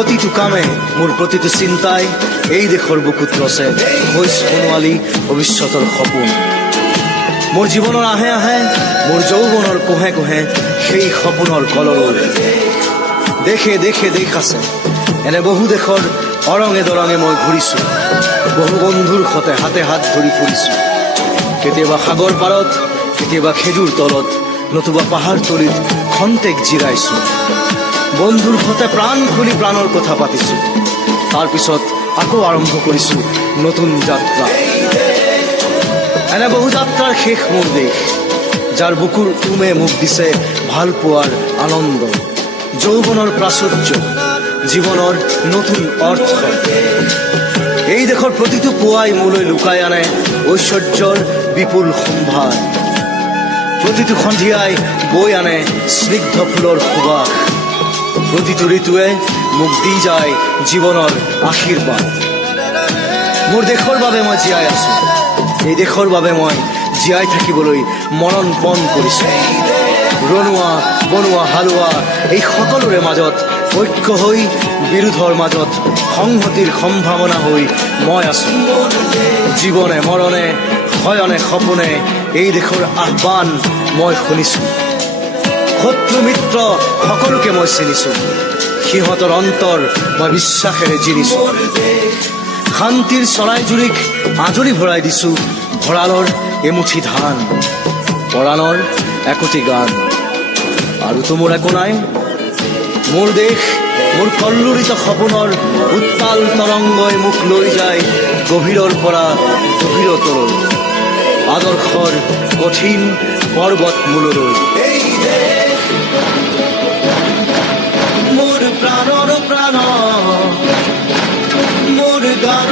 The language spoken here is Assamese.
প্ৰতিটো কামে মোৰ প্ৰতিটো চিন্তাই এই দেশৰ বুকুত ৰচে হৈ সোণোৱালী ভৱিষ্যতৰ সপোন। মোৰ জীৱনৰ আহে আহে মোৰ যৌৱনৰ কোহে কোহে সেই সপোনৰ কলৰৱ। দেশে দেশে দেশ আছে, এনে বহু দেশৰ অৰঙে দৰঙে মই ঘূৰিছোঁ। বহু বন্ধুৰ সতে হাতে হাত ধৰি ফুৰিছোঁ। কেতিয়াবা সাগৰ পাৰত, কেতিয়াবা খেজুৰ তলত, নতুবা পাহাৰ তলিত খন্তেক জিৰাইছোঁ। বন্ধুৰ সতে প্ৰাণ খুলি প্ৰাণৰ কথা পাতিছোঁ। তাৰপিছত আকৌ আৰম্ভ কৰিছোঁ নতুন যাত্ৰা। এনে বহু যাত্ৰাৰ শেষ মোৰ দেশ, যাৰ বুকুৰ উমে মোক দিছে ভাল পোৱাৰ আনন্দ, যৌৱনৰ প্ৰাচুৰ্য, জীৱনৰ নতুন অৰ্থ। এই দেশৰ প্ৰতিটো পুৱাই মোলৈ লুকাই আনে ঐশ্বৰ্যৰ বিপুল সম্ভাৰ। প্ৰতিটো সন্ধিয়াই বৈ আনে স্নিগ্ধ ফুলৰ সুবাস। প্ৰতিটো ঋতুৱে মোক দি যায় জীৱনৰ আশীৰ্বাদ। মোৰ দেশৰ বাবে মই জীয়াই আছো, এই দেশৰ বাবে মই জীয়াই থাকিবলৈ মৰণ পণ কৰিছোঁ। ৰনোৱা বনোৱা হালোৱা এই সকলোৰে মাজত ঐক্য হৈ, বিৰোধৰ মাজত সংহতিৰ সম্ভাৱনা হৈ মই আছো। জীৱনে মৰণে শয়নে সপোনে এই দেশৰ আহ্বান মই শুনিছোঁ। শত্ৰু মিত্ৰ সকলোকে মই চিনিছোঁ, সিহঁতৰ অন্তৰ মই বিশ্বাসেৰে জিনিছোঁ। শান্তিৰ চৰাইজুৰিক আজৰি ভৰাই দিছোঁ ভঁৰালৰ এমুঠি ধান, পৰাণৰ একোটি গান। আৰুতো মোৰ একো নাই। মোৰ দেশ মোৰ কল্লোলিত সপোনৰ উত্তাল তৰংগই মোক লৈ যায় গভীৰৰ পৰা গভীৰতৰলৈ, আদৰ্শৰ কঠিন পৰ্বত মূললৈ। মোৰ প্ৰাণৰ প্ৰাণ, মোৰ গান